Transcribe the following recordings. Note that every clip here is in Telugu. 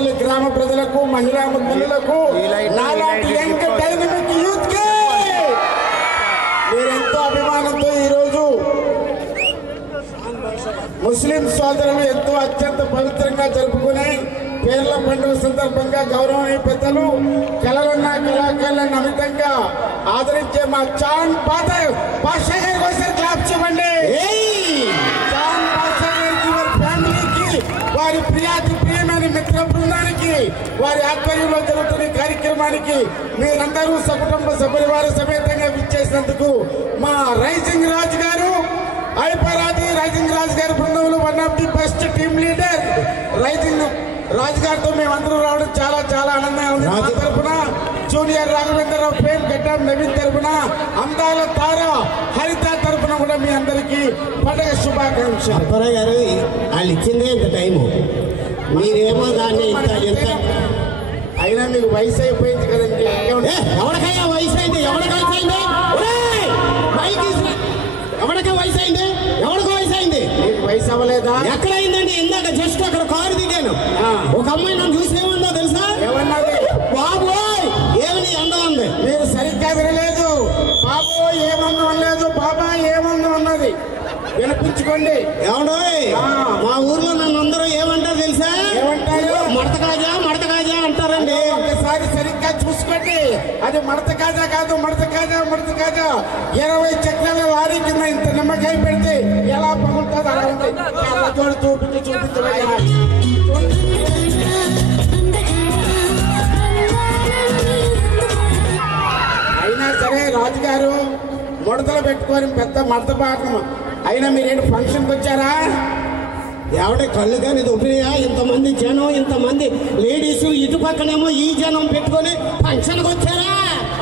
బోయినపల్లి గ్రామ ప్రజలకు, మహిళా మహిళలకు, నాలాంటి యంగ్ డైనమిక్ యూత్ కి మీరెంతో అభిమానంతో ఈరోజు ముస్లిం సోదరులు ఎంతో అత్యంత పవిత్రంగా జరుపుకునే పేర్ల పండుగ సందర్భంగా గౌరవనీయ పెద్దలు కళలున్న కళాకారులను అమితంగా ఆదరించే మా చాన్ పాషా గారికి ఒకసారి క్లాప్స్ ఇవ్వండి. చాన్ పాషా గారికి, వారి ఫ్యామిలీకి, వారి ప్రియమైన మిత్ర బృందానికి, వారి ఆధ్వర్యంలో జరుగుతున్న కార్యక్రమానికి మీరందరూ సకుటుంబ సపరివార సమేతంగా విచ్చేసినందుకు మా రైజింగ్ రాజు గారు, ఐపరాది రైజింగ్ రాజు గారి బృందంలో one of the best team leader rising Raju గారితో మేమందరూ రావడం చాలా చాలా ఆనందంగా ఉంది. మా తరఫున జూనియర్ రాఘవేంద్రరావు, ప్రేమ్ గడ్డం నవీన్ తరఫున, అందాల తార హరిత తరఫున కూడా మీ అందరికీ పండుగ శుభాకాంక్షలు. అప్పారావు గారు వాళ్ళు ఇచ్చిందే ఇంత టైము, మీరేమో దాన్ని అయినా మీకు వయసు అయిపోయింది కదండి. ఎవరికైనా వయసు అయింది, ఎవరికి వయసు అయింది, ఎవరికైనా వయసు అయింది, ఎవరికి వయసు అయింది, మీకు వయసు అవ్వలేదా? ఎక్కడైందండి? ఇందాక జస్ట్ అక్కడ కారు దిగాను, ఒక అమ్మాయి నన్ను చూసి ఏమన్నా తెలుసా? ఏమన్నది? బాబోయ్ ఏమని అందం ఉంది. మీరు సరిగ్గా వినలేదు. బాబోయ్ ఏమందం అనలేదు, బాబా ఏమందం అన్నది. వినిపించుకోండి. ఏమండోయ్, మా ఊర్లో నన్ను అందరూ ఏమంటారు తెలుసా? ఏమంటారు? మడత కాజా, మడత కాజా అంటారండి. ఒకసారి సరిగ్గా చూసుకోండి, అది మడత కాజా కాదు, మడత కాజా, మడత కాజా. 20 చక్రాల లారీ కింద ఇంత నిమ్మకాయ పెడితే ఎలా పగులుతుంది అలా ఉంది. చూడు, చూపించలేదు. అయినా సరే రాజుగారు ముడతలు పెట్టుకొని పెద్ద మడత పాకం అయినా మీరేంటి ఫంక్షన్కి వచ్చారా? ఎవడే కళ్ళు కానీ దొబ్బినాయా? ఇంతమంది జనం, ఇంతమంది లేడీస్, ఇటు పక్కనేమో ఈ జనం పెట్టుకొని ఫంక్షన్కి వచ్చారా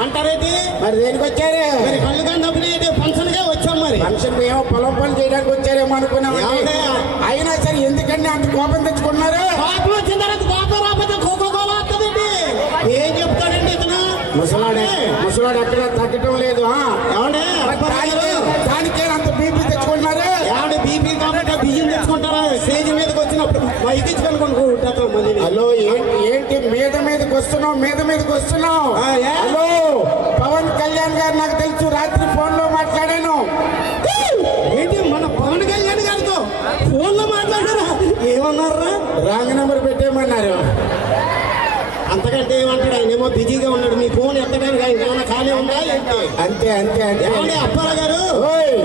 అంటారేంటి? మరి దేనికి వచ్చారు? మరి కళ్ళు కానీ దొబ్బినాయి, ఫంక్షన్కే వచ్చాం. మరి ఫంక్షన్ ఏమో పొలం పనులు చేయడానికి వచ్చారేమో అనుకున్నాం. అయినా సరే ఎందుకండి అంత కోపం తెచ్చుకున్నారు? కోపం వచ్చిన తర్వాత కోపం రాకపోతే కోకోకోలా వస్తుందండి. ఏం చెప్తాడండి ఇతను? ముసలాడు ఎక్కడ తగ్గటం లేదు. దానికే అంత బీపీ తెచ్చుకుంటున్నారు. ఎవడే బీపీ కాబట్టి బియ్యం తెచ్చుకుంటారా? స్టేజ్ మీదకి వచ్చినప్పుడు మళ్ళీ. హలో, ఏంటి మీదకి వస్తున్నావు? హలో, పవన్ కళ్యాణ్ గారు నాకు తెలుసు, రాత్రి ఫోన్ లో మాట్లాడాను. ఏంటి మన పవన్ కళ్యాణ్ గారితో ఫోన్ లో మాట్లాడారా? ఏమన్నారా? రాంగ్ నెంబర్ పెట్టేయమన్నారు. అంతకంటే ఏమంటాడు? ఆయన ఏమో బిజీగా ఉన్నాడు. మీ ఫోన్ ఎత్తడానికి ఆయన ఏమైనా ఖాళీ ఉందా? అంతే. అప్పారావు గారు,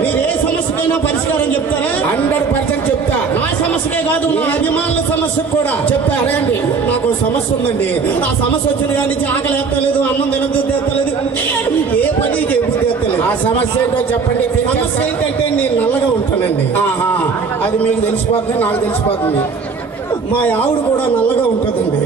మీరు ఏ సమస్యకైనా పరిష్కారం చెప్తారా? 100% చెప్తా. నా సమస్యకే కాదు, నా అభిమానుల సమస్యకు కూడా చెప్తా. అడగండి. నాకు సమస్య ఉందండి. ఆ సమస్య వచ్చిన కానీ ఆకలి ఎత్తలేదు, అన్నం తినబుద్ధి ఎత్తలేదు, ఏ పని చేయబుద్ధి ఎత్తలేదు. ఆ సమస్య ఏంటో చెప్పండి. సమస్య ఏంటంటే నేను నల్లగా ఉంటానండి. అది మీకు తెలిసిపోతుంది, నాకు తెలిసిపోతుంది. మా ఆవిడ కూడా నల్లగా ఉంటుందండి.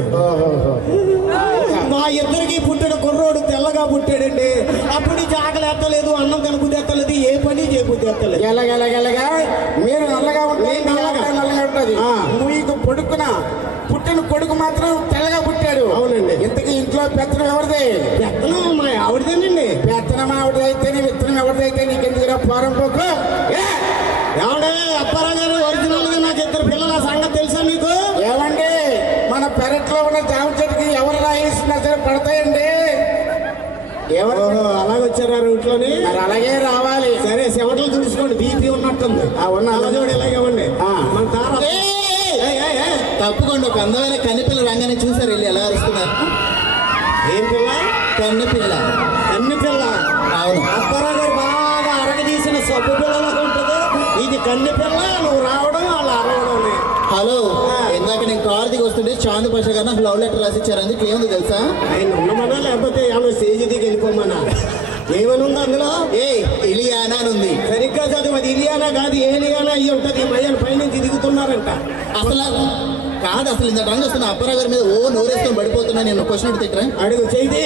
మా ఇద్దరికి పుట్టిన కుర్రోడు తెల్లగా పుట్టాడండి. అప్పుడు ఆకలి ఎత్తలేదు, అన్నం తినబుద్ధి ఎత్తలేదు, ఏ పని చేయబుద్ధి ఎత్తలేదు. ఎలాగెలాగెలాగా మీరు నల్లగా ఉంటే నల్లగా ఉంటుంది. మీకు పుట్టిన కొడుకు మాత్రం తెల్లగా పుట్టాడు. అవునండి. ఇంతకీ ఇంట్లో పెత్తనం ఎవరిది? పెత్తనం మా ఆవిడదేనండి. పెత్తనం ఆవిడదైతే విత్తనం ఎవరిదైతే నీకు ఎందుకు పోరం పోకు? ఏమండే అప్పారావు గారు, ఒరిజినల్ గా నాకు 2 పిల్లల సంగతి తెలుసా మీకు? ఏమండి, మన పెరట్లో ఉన్న జామ చెట్టుకి ఎవరు రాయిస్తున్నా సరే పడతాయండి. ఎవరు అలాగొచ్చారా ఇంట్లోని? అలాగే రావాలి. సరే, చెమటలు తుడుచుకోండి, బీపీ ఉన్నట్టుంది. ఉన్న అలజోడు ఇలాగేవండి. మన తార తప్పకుండా ఒక అందమైన కన్నెపిల్ల రంగానే చూసారు, వెళ్ళి ఎలా అరుస్తున్నారు. ఏం పిల్ల? కన్నెపిల్ల. కన్నెపిల్ల? అవును. అప్పారావు గారు బాగా అరగదీసిన సబ్బు పిల్లలాగా ఉంటుంది. ఇది కన్నెపిల్ల, నువ్వు రావడం వాళ్ళు అరవడం. హలో, ఇందాక నేను కారు దిగి వస్తుంటే చాంద్ పాషా గారు నాకు లవ్ లెటర్ రాసిచ్చారు. అందుకు ఏముంది తెలుసా? నేను ఉండమనా లేకపోతే ఏమన్నా స్టేజ్ దిగి వెళ్ళిపోమనా? ఏమని ఉంది అందులో? ఇలియానా అని ఉంది. సరిగ్గా చదువు. అది ఇలియానా కాదు, ఏలియానా అయ్యి ఉంటుంది. మయ్యన పైనుంచి దిగుతున్నారంట. అసలు ఇంత టైం వస్తున్నా అప్పారావు గారి మీద నోరేసుకొని పడిపోతున్నా. నేను క్వశ్చన్ తిట్టరా? అడుగు చేయి.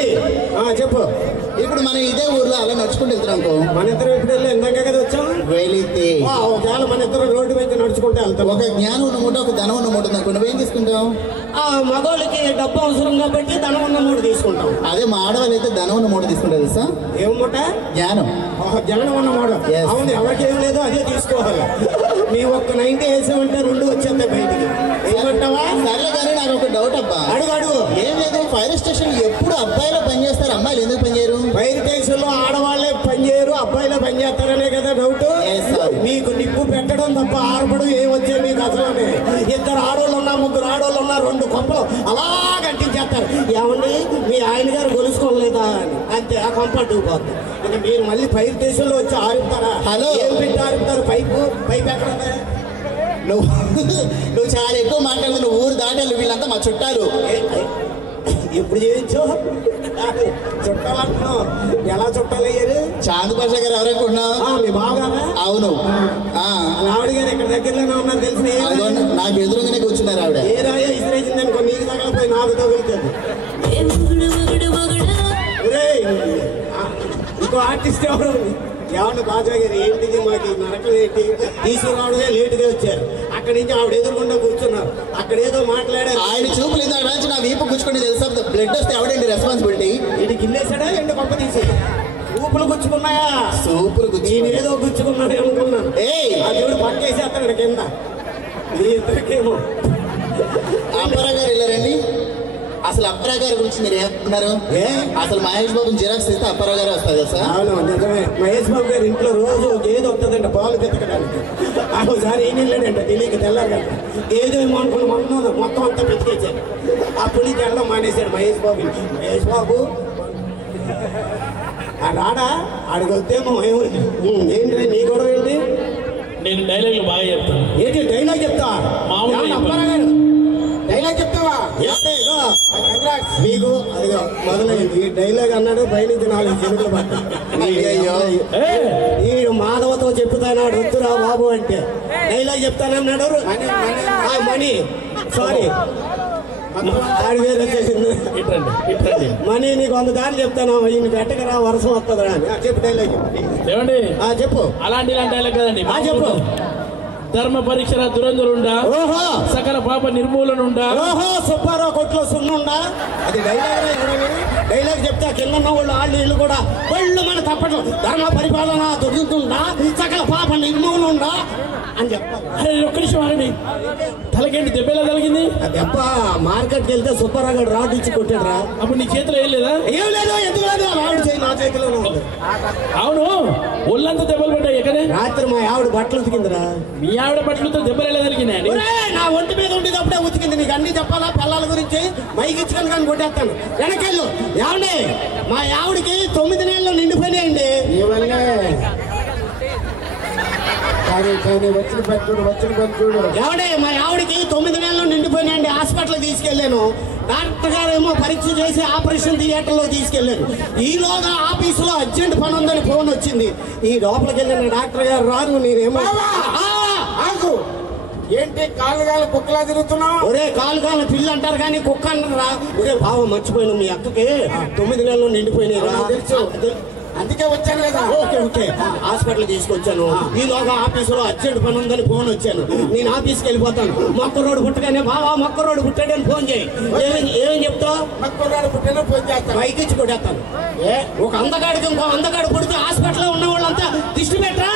చెప్పు. ఇప్పుడు మనం ఇదే ఊర్లో అలా నడుచుకుంటూ వెళ్తున్నాం. మన ఇద్దరు ఎప్పుడు వెళ్ళి ఇందాక కదా వచ్చాం. వెళితే ఒకవేళ మన ఇద్దరు రోడ్డు మీద నడుచుకుంటూ వెళ్తాం. ఒక జ్ఞానం ఉన్న మూట, ఒక ధనం ఉన్న మూట ఉంది. నువ్వేం తీసుకుంటావు? మగవాళ్ళకి డబ్బు అవసరం కాబట్టి ధనం ఉన్న మూడు తీసుకుంటాం. అదే మా ఆడవాళ్ళు అయితే ధనం ఉన్న మూట తీసుకుంటారు తెలుసా? ఏం మూట? జ్ఞానం. జ్ఞానం ఉన్న మూట. అవును, ఎవరికి ఏం లేదో అదే తీసుకోవాలి. మీ ఒక్క 90 వేసామంటే 2 వచ్చేస్తాయి బయటికి. ఏమంటావా? సరే కానీ నాకు ఒక డౌట్ అబ్బా. అడుగు. ఏం లేదు, ఫైర్ స్టేషన్ ఎప్పుడు అబ్బాయిలు పనిచేస్తారు, అమ్మాయిలు ఎందుకు పనిచేయరు? ఫైర్ స్టేషన్ లో ఆడవాళ్లే పనిచేయరు, అబ్బాయిలే పనిచేస్తారనే కదా డౌట్. మీకు నిప్పు పెట్టడం తప్ప ఆర్పడం ఏమొచ్చే మీకు అసలు. ఇద్దరు ఆడోళ్ళు ఉన్నా, ముగ్గురు ఆడోళ్ళు ఉన్నా, 2 కొంపలు అలా కట్టించేస్తారు. ఏమండి మీ ఆయన గారు గొలుసుకోలేదా అని, అంతే ఆ కొంప అడ్డుకుపోతుంది. ఇక మీరు మళ్ళీ ఫైర్ స్టేషన్ లో వచ్చి ఆరుతారా? హలో, ఏం పెట్టి ఆరుతారు? పైపు ఎక్కడ ఉంది? నువ్వు చాలా ఎక్కువ మాట్లాడుతున్న ఊరు దాటాలు, వీళ్ళంతా మా చుట్టాలు. ఎప్పుడు చేయించు చుట్టాలంటున్నావు? ఎలా చుట్టాలు అయ్యారు? చాంద్ పాషా గారు ఎవరనుకుంటున్నావు? మీ బావగారా? అవును. ఆవిడ గారు ఇక్కడ దగ్గరలోనే ఉన్నారు తెలిసిన. నాకు ఎదురుగానే కూర్చున్నారు ఆవిడ. ఏ రాయో ఇసిరేసింది అనుకో, నీకు తగలపోయి నాకు తగులుతుంది. ఇంకో ఆర్టిస్ట్ ఎవరు? ఏమన్నా బాజా గారు ఏంటిది మాకు నరకం ఏంటి? తీసుకురావడమే లేటుగా వచ్చారు. అక్కడి నుంచి ఆవిడ ఎదురుకుండా కూర్చున్నారు. అక్కడ ఏదో మాట్లాడారు. ఆయన చూపులు ఇందాక నుంచి నా వీపు గుచ్చుకుని తెలుసా? బ్లడ్ వస్తే ఎవడండి రెస్పాన్సిబిలిటీ? ఇది గిల్లేసాడా ఎండు కొంప తీసి? సూపులు గుచ్చుకున్నాయా? సూపులు గుచ్చి ఏదో గుచ్చుకున్నాడు అనుకున్నాను. ఆ దేవుడు పక్కేసేస్తాడు కింద. మీ ఇద్దరికేమో. అప్పారావు గారు వెళ్ళారండి. అసలు అప్పారావు గారి గురించి మీరు ఏమన్నారు? అసలు మహేష్ బాబుని జిరాక్స్ ఇస్తే అప్పారావు గారే వస్తుంది సార్. అవును నిజమే. మహేష్ బాబు గారి ఇంట్లో రోజు గేదె వస్తుందంట పాలు పెతకడానికి. ఒకసారి ఏం వెళ్ళాడంట తెలియక తెల్లారంట. గేదేమో అనుకుని మొత్తం అంతా పెతికేశాడు. అప్పటి నుంచి వెళ్ళడం మానేశాడు మహేష్ బాబు. మహేష్ బాబు రాడా? అడిగొస్తేమో ఏంటి నీ గొడవ ఏంటి? నేను డైలాగులు బాగా చెప్తాను. ఏంటి డైలాగ్ చెప్తా? అప్పారావు గారు డైలాగ్ చెప్తావా? మీకు అదిగో మొదలైంది. ఈ డైలాగ్ అన్నాడు, పైనుంచి 4 చెరుకులు పట్టాడు. ఈ మాధవతో చెప్పుతానాడు వద్దురా బాబు అంటే. డైలాగ్ చెప్తానన్నాడు మణి. సారీ ఆడి వేరు వచ్చేసింది. మనీ నీకు 100 దారి చెప్తాను, ఈయన పెట్టకరా వర్షం వస్తుందా అని. చెప్పు డైలాగ్ ఏమండి? చెప్పు. అలాంటి డైలాగ్ కదండి. చెప్పు. ధర్మ పరీక్ష దురంధరుండా, సకల పాప నిర్మూలనుండా, సుబ్బారావు కొట్లో సున్నుండా. అది డైలాగ్. డైలాగ్ చెప్తే కింద ఉన్న వాళ్ళు ఇళ్ళు కూడా వాళ్ళు మన తప్పట్లు. ధర్మ పరిపాలన దొరుకుతుందా, సకల పాప నిర్మూలనుండా అని చెప్పాలి. అరే ఒక్క నిమిషం ఆగండి. తలకేంటి దెబ్బ ఎలా తగిలింది? దెబ్బ మార్కెట్కి వెళ్తే సుబ్బారావు గారు రాడ్ ఇచ్చి కొట్టాడురా. అప్పుడు నీ చేతిలో ఏం లేదా? ఏం లేదు. ఎందుకు లేదు? రాడు చేయి నా చేతిలోనే ఉంది. అవును, ఒళ్ళంతా దెబ్బలు పడ్డాయి. ఎక్కడే? రాత్రి మా ఆవిడ బట్టలు ఉతికిందిరా. మీ ఆవిడ బట్టలతో దెబ్బలు ఎలా తగిలినాయండి? నా ఒంటి మీద ఉండేటప్పుడే ఉతికింది. నీకు అన్ని చెప్పాలా? పిల్లల గురించి మైకిచ్చుకొని కానీ కొట్టేస్తాను. వెనకెళ్ళు. ఏమండి మా ఆవిడకి 9 నెలలు నిండిపోయినాయండి. ఏమండి మా ఆవిడకి 9 నెలలు నిండిపోయినాయండి. హాస్పిటల్ తీసుకెళ్లాను. డాక్టర్ గారు ఏమో పరీక్ష చేసి ఆపరేషన్ థియేటర్ లో తీసుకెళ్లారు. ఈలోగా ఆఫీసులో అర్జెంట్ పని ఉందని ఫోన్ వచ్చింది. ఈ లోపలికి వెళ్ళిన డాక్టర్ గారు రాను. నేనేమో ఏంటి కాలు కుక్కలా తిరుగుతున్నావు? ఒరే కాలు పిల్లి అంటారు కానీ కుక్క అంటారా? ఒరే బావ మర్చిపోయాను, మీ అక్కకి 9 నెలలు నిండిపోయినాయి. అందుకే వచ్చాను కదా. ఓకే హాస్పిటల్ తీసుకొచ్చాను. ఈలోగా ఆఫీసులో అర్జెంట్ పని ఉందని ఫోన్ వచ్చాను. నేను ఆఫీస్కి వెళ్ళిపోతాను. మొక్కరోడు పుట్టగానే బావా మొక్కరోడు పుట్టాడని ఫోన్ చేయి. ఏమేం చెప్తావు? మొక్కరోడు పుట్టాడని ఫోన్ చేస్తాను. పైకిచ్చి కొట్టేస్తాను. ఒక అందగాడికి ఇంకో అందగాడు పుడితే హాస్పిటల్లో ఉన్న వాళ్ళంతా దిష్టి పెట్టరా?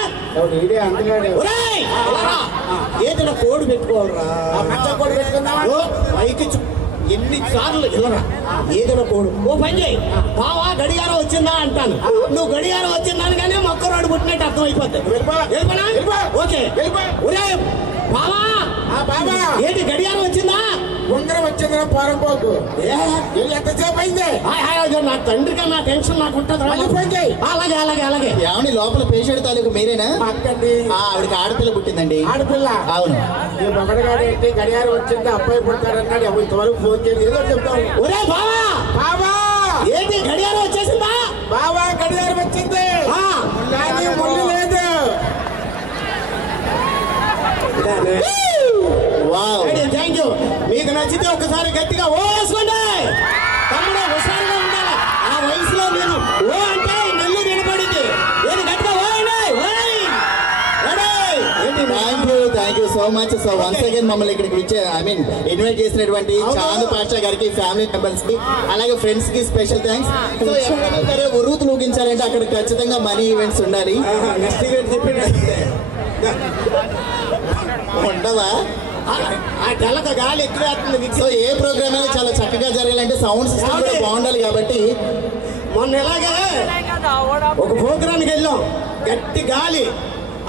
ఏదైనా కోడి పెట్టుకోవాలరా? పైకిచ్చు ఎన్నిసార్లు ఇల్లరా? ఏదైనా కోడు. ఓ పని చేయి, బావా గడియారం వచ్చిందా అంటాను. నువ్వు గడియారం వచ్చిందని కానీ మొక్కరోడు పుట్టినట్టు అర్థం అయిపోతాయి. ఓకే ఒరే బావా ఏంటి గడియారం వచ్చిందా? ఉంగరం వచ్చిందా? పారం పోకు. ఎంతసేపు అయింది? నా తండ్రి కన్నా టెన్షన్ నాకు ఉంటుంది. అలాగే ఏమని లోపల పేషెంట్ తాలూకు మీరేనా? అక్కండి. ఆవిడకి ఆడపిల్ల పుట్టిందండి. ఆడపిల్ల? అవును. ఈ మొగడగాడు ఏంటి గడియారం వచ్చింది అబ్బాయి పుడతాడన్నాడు. ఇంతవరకు ఫోన్ చేసి ఏదో చెప్తాను. ఒరే బావా ఏంటి గడియారం వచ్చేసిందా? బావా గడియారం వచ్చింది కానీ ముళ్ళు లేదు. Thank you. మీకు నచ్చితే ఒకసారి గట్టిగా ఓ వేసుకోండి. తమ్ముడు హుషారుగా ఉండాలి. ఆ వయసులో నేను ఓ అంటే నల్లు వినపడింది. నేను గట్టిగా thank you so much. So once again మమ్మల్ని ఇక్కడికి ఇన్వైట్ చేసినటువంటి చాంద్ పాషా గారికి, ఫ్యామిలీ మెంబర్స్ కి, అలాగే ఫ్రెండ్స్ కి స్పెషల్ థ్యాంక్స్. సో ఎవరైనా సరే ఉరుతు లూగించాలంటే అక్కడ ఖచ్చితంగా మనీ ఈవెంట్స్ ఉండాలి. నెక్స్ట్ ఈవెంట్ చెప్పండి. ఉండవా? ఆ తెల్లక గాలి ఎక్కువేస్తుంది. సో ఏ ప్రోగ్రామ్ అయినా చాలా చక్కగా జరగాలంటే సౌండ్ సిస్టమ్ కూడా బాగుండాలి కాబట్టి మొన్న ఇలాగే ఒక ప్రోగ్రాంకి వెళ్ళాం, గట్టి గాలి,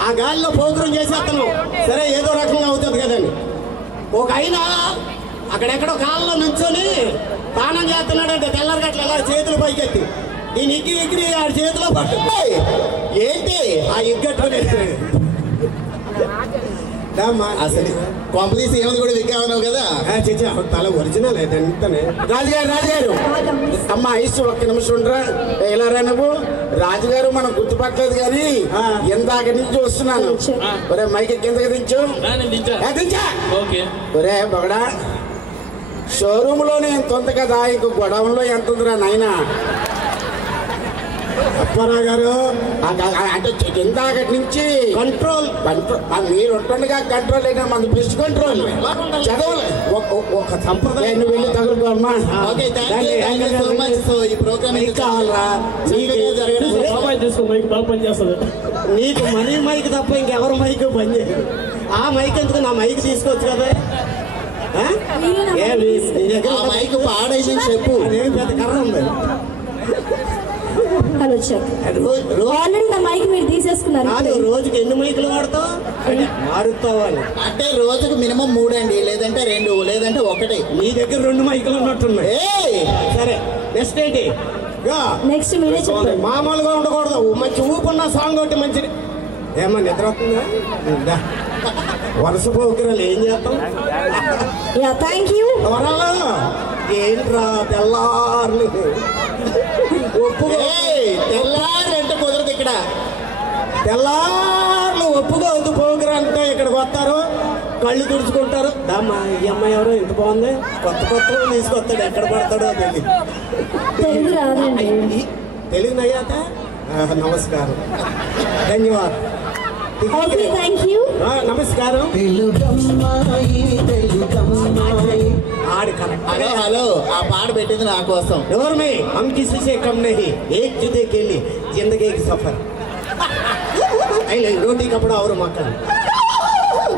ఆ గాలిలో ప్రోగ్రాం చేసేస్తున్నాం. సరే ఏదో రకంగా అవుతుంది కదండి. ఒక ఆయన అక్కడెక్కడో కాళ్ళలో నుంచొని స్నానం చేస్తున్నాడంటే తెల్లరి గట్ల ఇలా చేతులు పైకెత్తి దీని ఎగిరి ఆ చేతిలో పట్టుకుంటే ఏంటి ఆ ఎగ్గట్టుకుని అసలు కాంపిటీస్ ఏమైంది కూడా విక్కామన్నావు కదా. తల ఒరిజినల్ ఎంతనే. రాజుగారు అమ్మ ఐసు ఒక్క నిమిషం ఉండరా. ఇలా రా నువ్వు. రాజుగారు మనం గుర్తుపట్టలేదు కానీ ఇందాక నుంచి వస్తున్నాను. ఒరే మైక్ కిందకి దించు. ఒరే బొగడా, షోరూమ్ లోనే ఎంత ఉంది కదా, ఇంకో గొడవంలో ఎంత ఉందిరా నాయనా. అప్పారావు గారు అంటే ఇందాకటి నుంచి కంట్రోల్ మీరు ఉంటుండగా కంట్రోల్ అయినా మన బెస్ట్ కంట్రోల్ చదవలే ఒక సంప్రదాయం. నువ్వు వెళ్ళి తగులుకో అమ్మా. Okay, thank you so much. So ఈ ప్రోగ్రామ్ కావాలరా బాగా పనిచేస్తుంది. నీకు మనీ మైక్ తప్ప ఇంకెవరు మైక్ పని చేయదు. ఆ మైక్ ఎందుకు, నా మైక్ తీసుకోవచ్చు కదా. మైక్ పాడైందని చెప్పు. అదేమి పెద్ద కర్ర ఉంది. హలో చెక్ ఆల్రెడీ నా మైక్ మీరు తీసేసుకున్నారు. రోజుకి ఎన్ని మైకులు వాడతావు? మారుతావు అని అంటే రోజుకు మినిమం 3 అండి, లేదంటే 2, లేదంటే 1. నీ దగ్గర 2 మైకులు ఉన్నట్టున్నాయి. సరే నెక్స్ట్ ఏంటి? నెక్స్ట్ మీరే చెప్పండి. మామూలుగా ఉండకూడదు, మంచి ఊపున్న సాంగ్ ఒకటి మంచిది. ఏమన్నా నిద్ర వస్తుందా? వరుస పోకిరాలు ఏం చేస్తాం? Thank you. ఏంట్రా తెల్లార్లు తెల్లారంటే కుదరదు ఇక్కడ. తెల్లార్లు ఒప్పుకోవద్దు ప్రోగ్రాంతో ఇక్కడికి వస్తారు, కళ్ళు తుడుచుకుంటారు. దమ్మా ఈ అమ్మాయి ఎవరో ఇంత బాగుంది, కొత్త తీసుకొస్తాడు, ఎక్కడ పడతాడో తెలియదు. తెలుగు రాదండి. తెలుగు నయ్యాత. నమస్కారం, ధన్యవాదాలు. Thank you. నమస్కారం. ఆడి హలో హలో, ఆ పాట పెట్టింది నా కోసం. डोर में हम किसी से कम नहीं, एक जुदे के लिए जिंदगी की सफर. రోటీ కపడా ఎవరు మక్కలు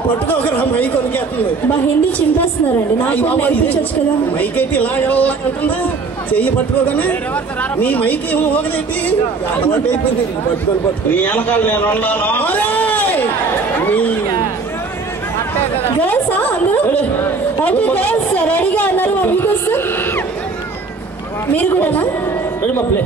పట్టుకోకరా మైక్ కొనికేస్తుంది. మా హిందీ చింపేస్తున్నారండి, నాకు నేర్పించవచ్చు కదా. మైక్ అయితే ఇలా అంటుందా, చెయ్యి పట్టుకోగానే. నీ మైక్ ఏమో ఒకదేంటి అలవాటు అయిపోయింది, పట్టుకొని గర్ల్స్ అందరూ ఓకే గర్ల్స్ రెడీగా అన్నారు. మీకోసం మీరు కూడానా? ప్లే